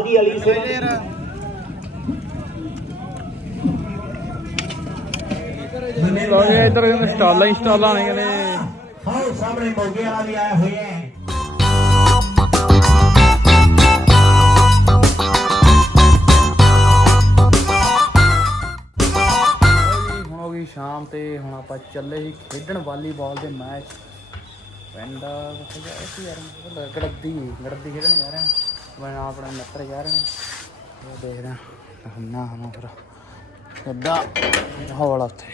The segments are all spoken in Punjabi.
ਜੀ ਅਲੀ ਸੇ। ਲੋ ਜੀ ਇੱਧਰ ਕਹਿੰਦੇ ਸਟਾਲਾਂ ਹੀ ਸਟਾਲਾਂ ਨੇ। ਕਹਿੰਦੇ ਹਾਂ ਸਾਹਮਣੇ ਮੋਗੇ ਵਾਲਾ ਵੀ ਆਇਆ ਹੋਇਆ ਹੈ। ਲਓ ਜੀ ਹੁਣ ਹੋ ਗਈ ਸ਼ਾਮ ਤੇ ਹੁਣ ਆਪਾਂ ਚੱਲੇ ਸੀ ਖੇਡਣ ਵਾਲੀਬਾਲ ਦੇ ਮੈਚ। ਪਿੰਡ ਕਿੱਥੇ ਜਾ ਸੀ ਯਾਰ? ਗੜਦੀ ਗੜਦੀ ਖੇਡਣ ਜਾ ਰਹੇ। ਹਾਂ ਆਪਣਾ ਮਿੱਤਰ ਜਾ ਰਹੇ। ਹਾਂ ਉਹ ਦੇਖ ਰਿਹਾ ਹੰਨਾ ਹਮਾ ਫਿਰ। ਕਿੱਦਾਂ ਹੌਲ ਉੱਥੇ।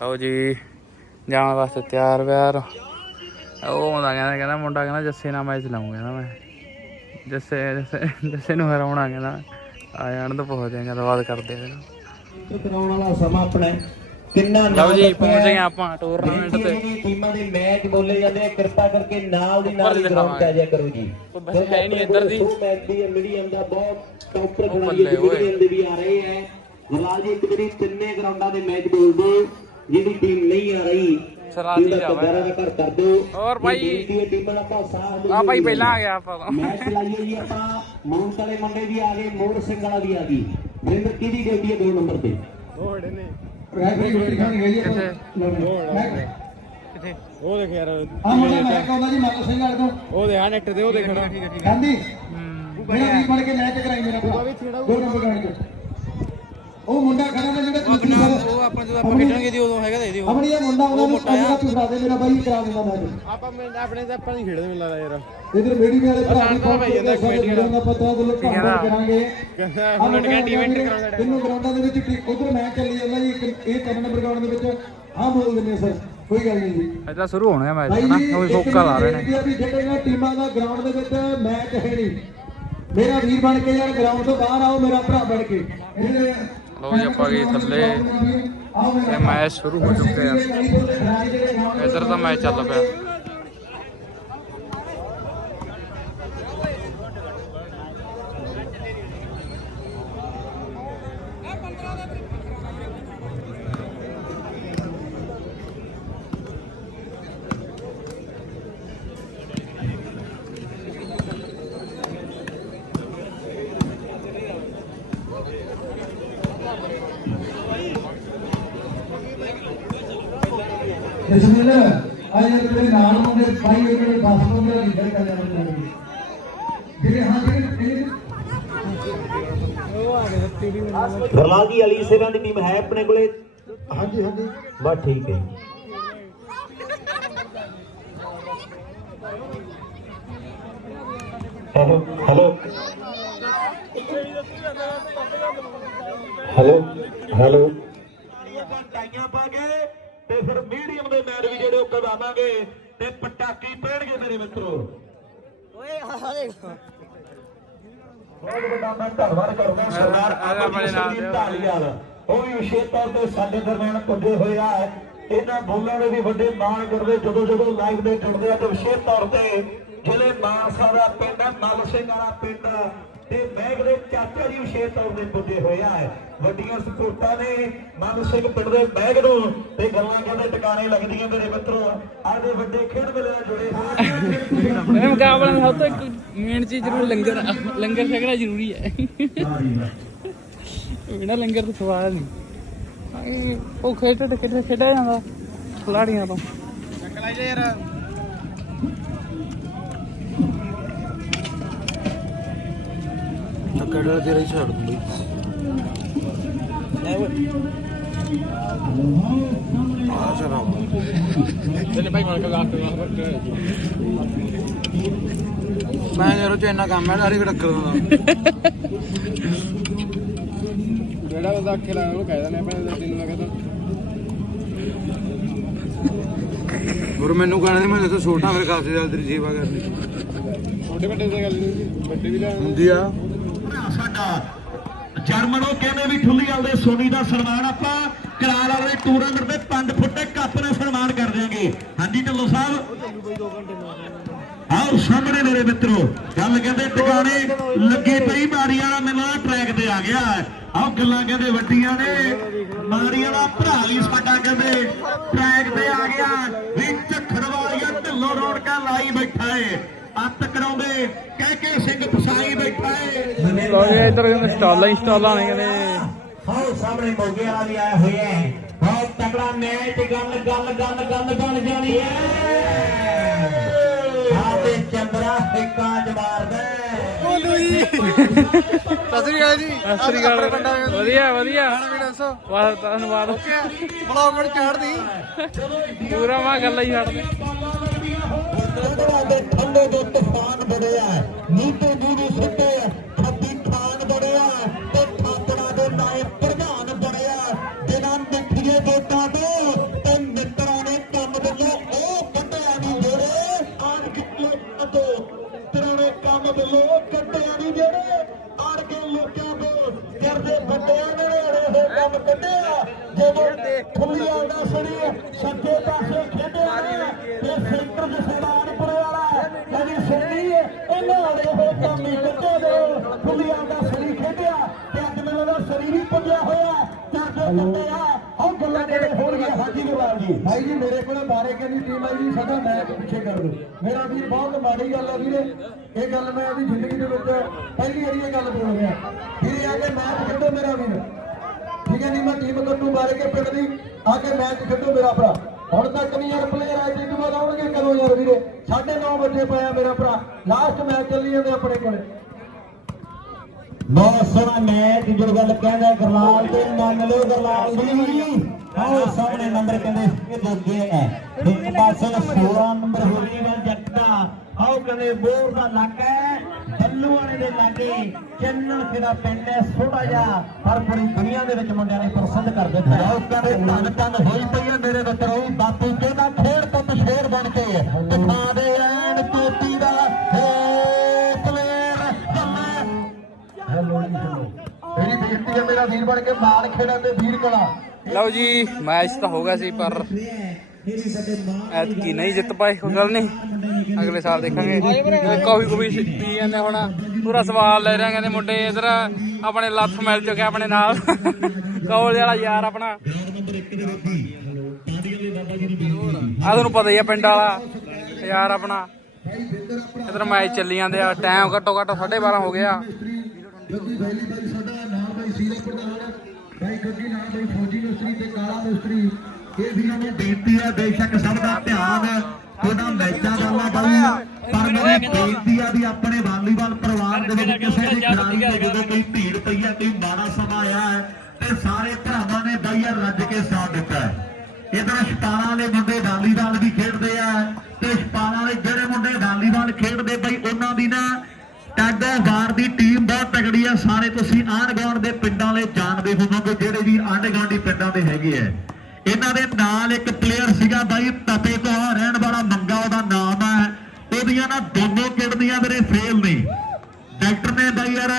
ਲਓ ਜੀ, ਜਾਣ ਵਾਸਤੇ ਤਿਆਰ ਵਿਆਰ। ਉਹ ਆਉਂਦਾ ਕਹਿੰਦਾ ਕਹਿੰਦਾ ਮੁੰਡਾ ਕਹਿੰਦਾ, ਜੱਸੇ ਨਾਲ ਮੈਚ ਲਾਉਂਗਾ ਕਹਿੰਦਾ ਮੈਂ। ਜੱਸੇ ਜੱਸੇ ਜੱਸੇ ਨੂੰ ਹਰਾਉਣਾ, ਕਹਿੰਦਾ। ਆ ਜਾਣ ਤਾਂ ਪਹੁੰਚ ਜਾਏਗਾ ਗੱਲਬਾਤ ਕਰਦੇ ਆ। ਕਰਾਉਣ ਵਾਲਾ ਸਮਾਂ ਆਪਣਾ ਕਿੰਨਾ ਲਓ ਜੀ ਪਹੁੰਚ ਗਏ। ਆਪਾਂ ਟੂਰਨਾਮੈਂਟ ਤੇ ਟੀਮਾਂ ਦੇ ਮੈਚ ਬੋਲੇ ਜਾਂਦੇ ਆ ਕਿਰਪਾ ਕਰਕੇ ਨਾਲ ਦੀ ਨਾਲ ਗਰਾਊਂਡ ਤੇ ਆ ਜਾਇਆ ਕਰੋ ਜੀ ਕੋਈ ਬੱਸ ਹੈ ਨਹੀਂ ਇੱਧਰ ਦੀ। ਮੈਚ ਦੀ ਮੀਡੀਅਮ ਦਾ ਬਹੁਤ ਟੌਪਰ। ਮੀਡੀਅਮ ਦੇ ਵੀ ਆ ਰਹੇ ਹੈ ਗੁਲਾਲ ਜੀ ਇੱਕ ਜਿਹੜੀ ਤਿੰਨੇ ਗਰਾਊਂਡਾਂ ਦੇ ਮੈਚ ਬੋਲਦੇ ਜਿਹਦੀ ਟੀਮ ਨਹੀਂ ਆ ਰਹੀ ਸਰਾਜੀ ਉਹਦਾ ਜਾਵੇ। ਕਬਾਰਾ ਦਾ ਘਰ ਕਰ ਦਿਓ ਹੋਰ ਭਾਈ। ਆ ਭਾਈ ਪਹਿਲਾਂ ਆ ਗਿਆ ਆਪਾਂ। ਮੈਚ ਲਾਈਏ ਜੀ ਆਪਾਂ ਮੌਂਟ ਵਾਲੇ ਮੁੰਡੇ ਵੀ ਆ ਗਏ ਮੋੜ ਸਿੰਘ ਵਾਲਾ ਵੀ ਆ ਗਈ ਵਰਿੰਦਰ ਕਿਹਦੀ ਡਿਊਟੀ ਹੈ ਦੋ ਨੰਬਰ ਤੇ ਰੈਫਰੀ ਰੋਟੀ ਖਾਣ ਗਈ ਹੈ ਕਿੱਥੇ? ਮੈਂ ਕਿੱਥੇ? ਉਹ ਦੇਖ ਯਾਰ ਆ ਮੁੰਡਾ ਮੈਂ ਕਹਿੰਦਾ ਜੀ ਮੱਤ ਸਿੰਘ ਵਾਲੇ ਤੋਂ। ਉਹ ਦੇਖ ਆ ਨੈਟ ਤੇ ਉਹ ਦੇਖਣਾ ਗਾਂਧੀ ਹੂੰ। ਮੇਰਾ ਵੀ ਬਣ ਕੇ ਮੈਚ ਕਰਾਈ ਮੇਰਾ ਭਰਾ। ਦੋ ਨੰਬਰ ਗਾਣ ਚ ਉਹ ਮੁੰਡਾ ਖੜਾ ਨਾ ਜਿਹੜਾ ਉਹ ਆਪਾਂ ਜਦੋਂ ਆਪਾਂ ਖੇਡਣਗੇ ਦੀ ਉਦੋਂ ਹੈਗਾ ਦੇ ਆਪਣੀ ਇਹ ਮੁੰਡਾ ਉਹਨਾਂ ਨੂੰ ਜਿਹੜਾ ਤੂੰ ਦੱਸ ਦੇ ਮੇਰਾ ਬਾਈ ਕਰਾ ਦਿੰਦਾ ਮੈਚ ਆਪਾਂ ਮੈਂ- ਆਪਣੇ ਤਾਂ ਆਪਾਂ ਨਹੀਂ ਖੇਡਦੇ ਮੈਨੂੰ ਲੱਗਦਾ ਯਾਰ। ਇਧਰ ਮੇੜੀ ਵਾਲੇ ਭਰਾ ਵੀ ਪਤਾ ਬਹੁਤ ਭਾਈ ਜਾਂਦਾ ਸਾਡੇ ਕਮੇਟੀ ਵੀਰਾਂ ਦਾ ਪਤਾ ਦੇ ਲੋਕ ਕਹਿੰਦਾ? ਕਰਾਂਗੇ। ਕਹਿੰਦਾ ਹੁਣ ਹੁਣ ਟਿਕਟ ਇਵੈਂਟ ਕਰਾਉਂਦਾ ਤਿੰਨੋਂ ਗਰਾਊਂਡਾਂ ਦੇ ਵਿੱਚ ਉਧਰ ਮੈਚ ਚੱਲੀ ਜਾਂਦਾ ਜੀ ਇੱਕ ਇਹ ਤਿੰਨ ਨੰਬਰ ਗਰਾਊਂਡ ਦੇ ਵਿੱਚ। ਆਹ ਬੋਲ ਦਿੰਦੇ ਸਰ ਕੋਈ ਗੱਲ ਨਹੀਂ ਜੀ। ਸ਼ੁਰੂ ਹੋਣਾ ਮੈਚ ਨਾ ਉਹ ਫੋਕਾ ਲਾ ਰਹੇ ਨੇ। ਵੀ ਜਿਹੜੇ ਨਾ ਟੀਮਾਂ ਦਾ ਗਰਾਊਂਡ ਦੇ ਵਿੱਚ ਮੈਚ ਹੈ ਨਹੀਂ। ਮੇਰਾ ਵੀਰ ਬਣ ਕੇ ਯਾਰ ਗਰਾਊਂਡ ਤੋਂ ਬਾਹਰ ਆਓ ਮੇਰਾ ਭਰਾ ਬਣ ਕੇ। ਜਿਹੜੇ ਲਓ ਜੀ, ਆਪਾਂ ਗਏ ਥੱਲੇ। ਆਓ ਤੇ ਮੈਚ ਸ਼ੁਰੂ ਹੋ ਚੁੱਕੇ ਆ ਇੱਧਰ ਤਾਂ ਮੈਚ ਚੱਲ ਪਿਆ। ਜਸਮੀਨ ਅੱਜ ਜਿਹੜੇ ਨਾਲ ਮੁੰਡੇ ਭਾਈ ਉਹ ਜਿਹੜੇ 10 ਬੰਦੇ ਦਾ ਲੀਡਰ ਕਰ ਜਾਂਦੇ ਨੇ ਜਿਹੜੇ ਹਾਂ ਜਿਹੜੇ ਇਹ ਗਰਲਾਲ ਜੀ ਅਲੀ ਸੇਵਾਂ ਦੀ ਟੀਮ ਹੈ ਆਪਣੇ ਕੋਲੇ ਹਾਂਜੀ ਹਾਂਜੀ ਬਸ ਠੀਕ ਹੈ ਹੈਲੋ ਹੈਲੋ ਹੈਲੋ ਹੈਲੋ ਟਾਈਆਂ ਪਾ ਕੇ ਤੇ ਫਿਰ ਮੀਡੀਅਮ ਦੇ ਮੈਚ ਵੀ ਜਿਹੜੇ ਉਹ ਕਰਵਾਵਾਂਗੇ ਤੇ ਪਟਾਕੀ ਪੈਣਗੇ ਮੇਰੇ ਮਿੱਤਰੋ। ਓਏ ਦੇਖੋ ਬਹੁਤ ਵੱਡਾ ਮੈਂ ਧੰਨਵਾਦ ਕਰਦਾ ਸਰਦਾਰ ਅਮਰਜੀਤ ਢਾਲੀਵਾਲ। ਉਹ ਵੀ ਵਿਸ਼ੇਸ਼ ਤੌਰ ਤੇ ਸਾਡੇ ਦਰਮਿਆਨ ਪੁੱਜੇ ਹੋਏ ਆ। ਇਹਨਾਂ ਬੋਲਾਂ ਦੇ ਵੀ ਵੱਡੇ ਮਾਣ ਕਰਦੇ ਜਦੋਂ ਜਦੋਂ ਲਾਈਵ ਦੇ ਜੁੜਦੇ ਆ ਤੇ ਵਿਸ਼ੇਸ਼ ਤੌਰ ਤੇ ਜ਼ਿਲ੍ਹੇ ਮਾਨਸਾ ਦਾ ਪਿੰਡ ਮੱਲ ਸਿੰਘ ਵਾਲਾ ਪਿੰਡ ਤੇ ਮੈਗ ਦੇ ਚਾਚਾ ਜੀ ਵਿਸ਼ੇਸ਼ ਤੌਰ ਤੇ ਪੁੱਜੇ ਹੋਏ ਆ। ਵੱਡੀਆਂ ਸਪੋਰਟਾਂ ਨੇ ਮੱਲ ਸਿੰਘ ਪਿੰਡ ਦੇ ਮੈਗ ਨੂੰ ਤੇ ਗੱਲਾਂ ਕਹਿੰਦੇ ਟਿਕਾਣੇ ਲੱਗਦੀਆਂ ਮੇਰੇ ਮਿੱਤਰੋ। ਅੱਜ ਦੇ ਵੱਡੇ ਖੇਡ ਮੇਲੇ ਨਾਲ ਜੁੜੇ ਹੋਏ ਆ। ਇਹ ਮੁਕਾਬਲਾ ਦਾ ਸਭ ਤੋਂ ਇੱਕ ਮੇਨ ਚੀਜ਼ ਜ਼ਰੂਰ ਲੰਗਰ ਲੰਗਰ ਛਕਣਾ ਜ਼ਰੂਰੀ ਹੈ। ਬਿਨਾ ਲੰਗਰ ਤੋਂ ਸਵਾਦ ਨਹੀਂ। ਆਏ, ਉਹ ਖੇਡ ਤੇ ਕਿੱਥੇ ਖੇਡਿਆ ਜਾਂਦਾ? ਖਿਲਾੜੀਆਂ ਤੋਂ। ਚੱਕ ਲੈ ਜਾ ਯਾਰ। ਚੱਕੜ ਤੇਰਾ ਹੀ ਛੱਡ ਦੂੰਗੀ ਆ ਤੇਨੇ ਭਾਈ ਕੇ ਮੈਂ ਯਾਰ ਚ ਇੰਨਾ ਕੰਮ ਹੈ ਹਰੀ ਘੜਕ ਦਿੰਦਾ। ਜਿਹੜਾ ਬੰਦਾ ਅੱਖੇ ਲਾਇਆ ਉਹ ਕਹਿ ਦਿੰਦੇ ਆਪਣੇ ਤੈਨੂੰ ਮੈਂ ਕਹਿੰਦਾ। ਹੋਰ ਮੈਨੂੰ ਕਹਿਣਾ ਮੈਂ ਦੱਸੋ ਛੋਟਾ ਕਾਸੇ ਦਾ ਤੇਰੀ ਸੇਵਾ ਕਰਨੀ। ਛੋਟੇ ਵੱਡੇ ਦੀ ਗੱਲ ਨਹੀਂ ਵੱਡੇ ਵੀ ਲੈ ਹੁੰਦੀ ਆ। ਜਰਮਨ ਕਹਿੰਦੇ ਵੀ ਠੁੱਲੀ ਵਾਲੇ ਸੋਨੀ ਦਾ ਸਨਮਾਨ ਆਪਾਂ ਕਰਾਲ ਵਾਲੇ ਟੂਰਨਾਮੈਂਟ ਦੇ 5 ਫੁੱਟ ਦੇ ਕੱਪ ਨਾਲ ਸਨਮਾਨ ਕਰ ਦਿਆਂਗੇ। ਹਾਂਜੀ, ਢੱਲੋ ਸਾਹਿਬ? ਆਓ ਸਾਹਮਣੇ ਮੇਰੇ ਮਿੱਤਰੋ, ਗੱਲ ਕਹਿੰਦੇ ਟਿਕਾਣੇ ਲੱਗੀ ਪਈ ਮਾਰੀ ਵਾਲਾ ਮੈਨੂੰ ਲੱਗਦਾ ਟਰੈਕ ਤੇ ਆ ਗਿਆ। ਆਓ ਗੱਲਾਂ ਕਹਿੰਦੇ ਵੱਡੀਆਂ ਨੇ ਮਾਰੀਆਂ ਵਾਲਾ ਭਰਾ ਵੀ ਸਾਡਾ ਕਹਿੰਦੇ ਟਰੈਕ ਤੇ ਆ ਗਿਆ। ਵੀ ਝੱਖੜ ਵਾਲੀਆਂ ਢੱਲੋ ਰੌਣਕਾਂ ਲਾਈ ਬੈਠਾ ਏ। ਅੱਤ ਕਰਾਉਂਦੇ ਕਹਿ ਕੇ ਸਿੰਘ ਫਸਾਈ ਬੈਠਾ ਏ। ਲੋ ਜੀ ਇੱਧਰ ਕਹਿੰਦੇ ਸਟਾਲਾਂ ਹੀ ਸਟਾਲਾਂ ਨੇ। ਕਹਿੰਦੇ ਹਾਂ ਸਾਹਮਣੇ ਮੋਗੇ ਵਾਲਾ ਵੀ ਆਇਆ ਹੋਇਆ ਹੈ। ਬਹੁਤ ਤਕੜਾ ਮੈਚ ਗੱਲ ਗੱਲ ਗੱਲ ਗੱਲ ਬਣ ਜਾਣੀ ਹੈ। ਹਾਂ ਤੇ ਚੰਦਰਾ ਸਿੱਕਾ ਜਮਾਰਦਾ ਸਤਿ ਸ੍ਰੀ ਅਕਾਲ ਜੀ। ਸਤਿ ਸ੍ਰੀ ਅਕਾਲ। ਵਧੀਆ ਵਧੀਆ। ਵੀ ਦੱਸੋ। ਬਹੁਤ ਧੰਨਵਾਦ ਬਲੌਗ ਨੂੰ ਚਾੜਦੀ ਪੂਰਾ ਮਾ ਗੱਲ ਹੀ ਛੱਡਦੇ ਚੰਦਰਾ ਦੇ ਠੰਡੇ ਦੇ ਤੂਫਾਨ ਬੜਿਆ ਨੀਤੇ ਦੂਰੂ ਸਿੱਟੇ ਥੱਪੀ ਖਾਨ ਬੜਿਆ ਤੇ ਥਾਪੜਾ ਦੇ ਨਾਇਬ ਪ੍ਰਧਾਨ ਬੜਿਆ ਬਿਨਾਂ ਮਿੱਠੀਏ ਵੋਟਾਂ ਤੋਂ ਤੇ ਮਿੱਤਰਾਂ ਨੇ ਕੰਮ ਵੱਲੋਂ ਉਹ ਕੱਢਿਆ ਨਹੀਂ ਜਿਹੜੇ। ਆਣ ਕੇ ਲੋਕਾਂ ਤੋਂ ਮਿੱਤਰਾਂ ਨੇ ਕੰਮ ਵੱਲੋਂ ਕੱਢਿਆ ਨਹੀਂ ਜਿਹੜੇ। ਆਣ ਕੇ ਲੋਕਾਂ ਤੋਂ ਕਰਦੇ ਵੱਡਿਆਂ ਨੇ ਇਹ ਕੰਮ ਕੱਢੇ ਗੁਲਾਮ ਜੀ ਭਾਈ ਜੀ ਮੇਰੇ ਕੋਲੇ ਬਾਰੇ ਦੀ ਟੀਮ ਆਈ ਜੀ ਸਾਡਾ ਮੈਚ ਪਿੱਛੇ ਕਰ ਦਿਓ ਮੇਰਾ ਵੀਰ ਬਹੁਤ ਮਾੜੀ ਗੱਲ ਆ ਵੀਰੇ। ਇਹ ਗੱਲ ਮੈਂ ਆਪਣੀ ਜ਼ਿੰਦਗੀ ਦੇ ਵਿੱਚ ਪਹਿਲੀ ਵਾਰੀ ਇਹ ਗੱਲ ਬੋਲ ਰਿਹਾ। ਵੀਰੇ ਆ ਕੇ ਮੈਚ ਖੇਡੋ ਮੇਰਾ ਵੀਰ। ਠੀਕ ਹੈ ਨਹੀਂ ਮੈਂ ਟੀਮ ਕੱਟੂ ਬਾਰੇ ਕੇ ਪਿੰਡ ਦੀ ਆ ਕੇ ਮੈਚ ਖੇਡੋ ਮੇਰਾ ਭਰਾ। ਹੁਣ ਤੱਕ ਨਹੀਂ ਯਾਰ ਪਲੇਅਰ ਆਏ ਤੇ ਦੁਬਾਰਾ ਆਉਣਗੇ ਕਦੋਂ ਯਾਰ ਵੀਰੇ? 9:30 ਵਜੇ ਪਿਆ ਮੇਰਾ ਭਰਾ। ਲਾਸਟ ਮੈਚ ਚੱਲੀ ਜਾਂਦੇ ਆਪਣੇ ਕੋਲੇ। ਬਹੁਤ ਸੋਹਣਾ ਮੈਚ ਜੋ ਗੱਲ ਕਹਿੰਦਾ ਗਰਲਾਲ ਤੇ ਮੰਨ ਲਓ ਗਰਲਾਲ ਜੀ ਆਓ ਸਾਹਮਣੇ ਨੰਬਰ ਕਹਿੰਦੇ ਇਹ ਦੋਗੇ ਹੈ ਇੱਕ ਪਾਸੇ 16 ਨੰਬਰ ਹੋਲੀ ਵਾਲ ਜੱਟਾ। ਆਓ ਕਹਿੰਦੇ ਬੋਰ ਦਾ ਇਲਾਕਾ ਹੈ ਬੱਲੂ ਵਾਲੇ ਦੇ ਲਾਗੇ ਚੰਨਣ ਕਿਹਦਾ ਪਿੰਡ ਹੈ ਛੋਟਾ ਜਿਹਾ ਪਰ ਪੂਰੀ ਦੁਨੀਆ ਦੇ ਵਿੱਚ ਮੁੰਡਿਆਂ ਨੇ ਪਸੰਦ ਕਰ ਦਿੱਤਾ ਆਓ ਕਹਿੰਦੇ ਧੰਨ ਧੰਨ ਹੋਈ ਪਈ ਹੈ ਮੇਰੇ ਮਿੱਤਰੋ ਬਾਪੂ ਕਹਿੰਦਾ ਖੇਡ ਪੁੱਤ ਸ਼ੇਰ ਬਣ ਕੇ। ਦਿਖਾ ਦੇ ਐਨ ਚੋਟੀ ਦਾ ਪਲੇਅਰ ਜੰਮੇ। ਹੈਲੋ ਜੀ ਹੈਲੋ। ਮੇਰੀ ਬੇਨਤੀ ਹੈ ਮੇਰਾ ਵੀਰ ਬਣ ਕੇ ਮਾਰ ਖੇਡਾਂ ਤੇ ਵੀਰ ਕਲਾ। ਲਓ ਜੀ, ਮੈਚ ਤਾਂ ਹੋ ਗਿਆ ਸੀ, ਪਰ ਐਤਕੀ ਨਹੀਂ ਜਿੱਤ ਪਾਏ, ਕੋਈ ਗੱਲ ਨਹੀਂ। ਅਗਲੇ ਸਾਲ ਦੇਖਾਂਗੇ। ਕਾਫੀ ਕੁਫੀ ਪੀ ਜਾਂਦੇ ਹੁਣ। ਪੂਰਾ ਸਵਾਲ ਲੈ ਰਹੇ ਕਹਿੰਦੇ ਮੁੰਡੇ, ਇਧਰ ਆਪਣੇ ਲੱਥ ਮਿਲ ਚੁੱਕਿਆ ਆਪਣੇ ਨਾਲ। ਕੌਲ ਵਾਲਾ ਯਾਰ ਆਪਣਾ। ਆ ਤੁਹਾਨੂੰ ਪਤਾ ਹੀ ਆ, ਪਿੰਡ ਵਾਲਾ। ਯਾਰ ਆਪਣਾ। ਇਧਰ ਮੈਚ ਚੱਲੀ ਜਾਂਦੇ ਆ ਟਾਈਮ ਘੱਟੋ ਘੱਟ 12:30 ਹੋ ਗਿਆ ਗੱਗੀ ਵੈਲੀ ਬਾਈ ਸਾਡਾ ਨਾਮ ਬਾਈ ਸੀਰਾ ਪ੍ਰਧਾਨ ਗੱਗੀ ਨਾਮ ਬਾਈ ਫੌਜੀ ਮਿਸਤਰੀ ਤੇ ਕਾਲਾ ਮਿਸਤਰੀ, ਇਹ ਵੀਰਾਂ ਨੂੰ ਬੇਨਤੀ ਹੈ, ਬੇਸ਼ੱਕ ਸਭ ਦਾ ਧਿਆਨ ਉਹਨਾਂ ਮੈਚਾਂ ਵੱਲ ਬਾਈ, ਪਰ ਮੇਰੀ ਬੇਨਤੀ ਆ ਵੀ ਆਪਣੇ ਵਾਲੀਬਾਲ ਪਰਿਵਾਰ ਦੇ ਵਿੱਚ ਕਿਸੇ ਦੇ ਖਿਡਾਰੀ ਦੇ ਜਦੋਂ ਕੋਈ ਭੀੜ ਪਈ ਹੈ, ਕੋਈ ਮਾੜਾ ਸਮਾਂ ਆਇਆ ਹੈ, ਤੇ ਸਾਰੇ ਭਰਾਵਾਂ ਨੇ ਬਾਈ ਰੱਜ ਕੇ ਸਾਥ ਦਿੱਤਾ ਹੈ। ਇਧਰ ਛਪਾਲਾਂ ਵਾਲੇ ਮੁੰਡੇ ਵਾਲੀਬਾਲ ਵੀ ਖੇਡਦੇ ਆ, ਤੇ ਸ਼ਪਾਲਾਂ ਵਾਲੇ ਜਿਹੜੇ ਮੁੰਡੇ ਵਾਲੀਬਾਲ ਖੇਡਦੇ ਬਈ ਉਹਨਾਂ ਦੀ ਨਾ ਟੱਗ ਵਾਰ ਦੀ ਟੀਮ ਬਹੁਤ ਤਗੜੀ ਆ। ਸਾਰੇ ਤੁਸੀਂ ਆਂਢ ਗੁਆਂਢ ਦੇ ਪਿੰਡਾਂ ਵਾਲੇ ਜਾਣਦੇ ਹੋਵੋਗੇ ਜਿਹੜੇ ਵੀ ਆਂਢ ਗੁਆਂਢੀ ਪਿੰਡਾਂ ਦੇ ਹੈਗੇ ਆ। ਇਹਨਾਂ ਦੇ ਨਾਲ ਇੱਕ ਪਲੇਅਰ ਸੀਗਾ ਬਾਈ ਤਪੇ ਤੋਂ ਰਹਿਣ ਵਾਲਾ ਮੰਗਾ, ਉਹਦਾ ਨਾਮ ਹੈ ਉਹਦੀਆਂ ਨਾ ਦੋਨੋਂ ਕਿਡਨੀਆਂ ਮੇਰੇ ਫੇਲ ਨੇ। ਡਾਕਟਰ ਨੇ ਬਾਈ ਯਾਰ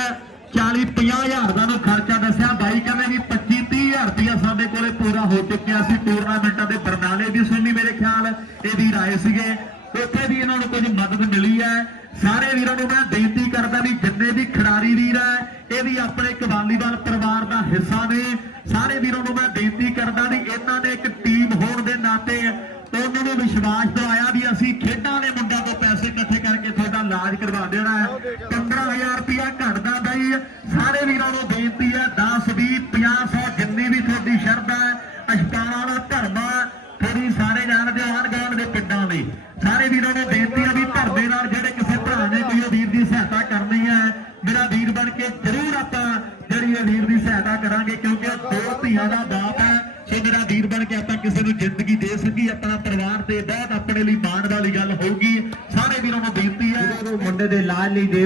40 ਹਜ਼ਾਰ ਦਾ ਨੂੰ ਖਰਚਾ ਦੱਸਿਆ। ਬਾਈ ਕਹਿੰਦੇ ਵੀ 25 ਹਜ਼ਾਰ ਰੁਪਇਆ ਸਾਡੇ ਕੋਲੇ ਪੂਰਾ ਹੋ ਚੁੱਕਿਆ ਸੀ। ਟੂਰਨਾਮੈਂਟਾਂ ਦੇ ਬਰਨਾਲੇ ਦੀ ਸੁਣਨੀ ਮੇਰੇ ਖਿਆਲ, ਇਹਦੀ ਰਾਏ ਸੀਗੇ। ਉੱਥੇ ਵੀ ਇਹਨਾਂ ਨੂੰ ਕੁਝ ਮਦਦ ਮਿਲੀ ਹੈ। ਸਾਰੇ ਵੀਰਾਂ ਨੂੰ ਮੈਂ ਬੇਨਤੀ ਕਰਦਾ ਵੀ ਜਿੰਨੇ ਵੀ ਖਿਡਾਰੀ ਵੀਰ ਹੈ, ਇਹ ਵੀ ਆਪਣੇ ਕਵਾਲੀਵਾਲ ਪਰਿਵਾਰ ਦਾ ਹਿੱਸਾ ਨੇ। ਸਾਰੇ ਵੀਰਾਂ ਨੂੰ ਮੈਂ ਬੇਨਤੀ ਕਰਦਾ ਵੀ ਇਹਨਾਂ ਨੇ ਇੱਕ ਟੀਮ ਹੋਣ ਦੇ ਨਾਤੇ ਉਹਨਾਂ ਨੂੰ ਵਿਸ਼ਵਾਸ ਦਿਵਾਇਆ ਵੀ ਅਸੀਂ ਖੇਡਾਂ ਦੇ ਮੁੰਡਿਆਂ ਤੋਂ ਪੈਸੇ ਇਕੱਠੇ ਕਰਕੇ ਤੁਹਾਡਾ ਇਲਾਜ ਕਰਵਾ ਦੇਣਾ ਹੈ। 15000 ਰੁਪਇਆ ਘਟਦਾ ਬਈ। ਸਾਰੇ ਵੀਰਾਂ ਨੂੰ ਬੇਨਤੀ ਹੈ 10 20 50 100 ਜਿੰਨੀ ਵੀ ਤੁਹਾਡੀ ਸ਼ਰਧਾ ਹੈ ਅਸ਼ਪਾਲਾਂ ਵਾਲਾ ਧਰਮਾ ਥੋੜੀ ਸਾਰੇ ਜਾਣਦੇ ਆਣ ਗਾਣ ਦੇ ਪਿੰਡਾਂ ਦੇ ਸਾਰੇ ਵੀਰਾਂ ਨੂੰ ਬੇਨਤੀ ਹੈ ਵੀ ਧਰਦੇ ਨਾਲ ਜਿਹੜੇ ਕਿਸੇ ਭਰਾ ਨੇ ਕੋਈ ਉਹ ਵੀਰ ਦੀ ਸਹਾਇਤਾ ਕਰਨੀ ਹੈ ਮੇਰਾ ਵੀਰ ਬਣ ਕੇ ਜ਼ਰੂਰ ਆਪਾਂ ਜਿਹੜੀ ਇਹ ਵੀਰ ਦੀ ਸਹਾਇਤਾ ਕਰਾਂਗੇ ਕਿਉਂਕਿ ਉਹ ਦੋ ਧੀਆਂ ਦਾ ਬਾਪ ਹੈ, ਸੋ ਮੇਰਾ ਵੀਰ ਬਣ ਕੇ ਆਪਾਂ ਕਿਸੇ ਨੂੰ ਜ਼ਿੰਦਗੀ ਦੇ ਸਕੀ ਆਪਣਾ ਪਰਿਵਾਰ ਤੇ ਬਹੁਤ ਆਪਣੇ ਲਈ ਮਾਣ ਵਾਲੀ ਗੱਲ ਹੋਊਗੀ। ਸਾਰੇ ਵੀਰਾਂ ਨੂੰ ਬੇਨਤੀ ਹੈ ਉਹ ਮੁੰਡੇ ਦੇ ਇਲਾਜ ਲਈ ਦੇ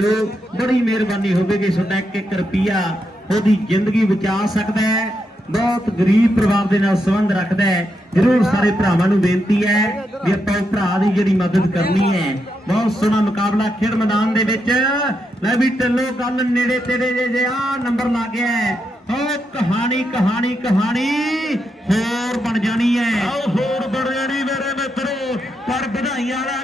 ਬੜੀ ਮਿਹਰਬਾਨੀ ਹੋਵੇਗੀ, ਤੁਹਾਡਾ ਇੱਕ ਰੁਪਿਆ ਉਹਦੀ ਜ਼ਿੰਦਗੀ ਬਚਾ ਸਕਦਾ ਹੈ, ਬਹੁਤ ਗਰੀਬ ਪਰਿਵਾਰ ਦੇ ਨਾਲ ਸੰਬੰਧ ਰੱਖਦਾ ਹੈ। ਜ਼ਰੂਰ ਸਾਰੇ ਭਰਾਵਾਂ ਨੂੰ ਬੇਨਤੀ ਹੈ ਵੀ ਆਪਾਂ ਉਹ ਭਰਾ ਦੀ ਜਿਹੜੀ ਮਦਦ ਕਰਨੀ ਹੈ, ਬਹੁਤ ਸੋਹਣਾ ਮੁਕਾਬਲਾ ਖੇਡ ਮੈਦਾਨ ਦੇ ਵਿੱਚ। ਲੈ ਵੀ ਢਿੱਲੋਂ ਗੱਲ ਨੇੜੇ ਤੇੜੇ ਜੇ ਜੇ ਆ ਨੰਬਰ ਲੱਗ ਗਿਆ ਹੈ ਉਹ ਕਹਾਣੀ ਕਹਾਣੀ ਕਹਾਣੀ ਹੋਰ ਬਣ ਜਾਣੀ ਹੈ। ਆਓ ਹੋਰ ਬੜੇੜੀ ਮੇਰੇ ਮਿੱਤਰੋ। ਪਰ ਵਧਾਈਆਂ ਵਾਲਾ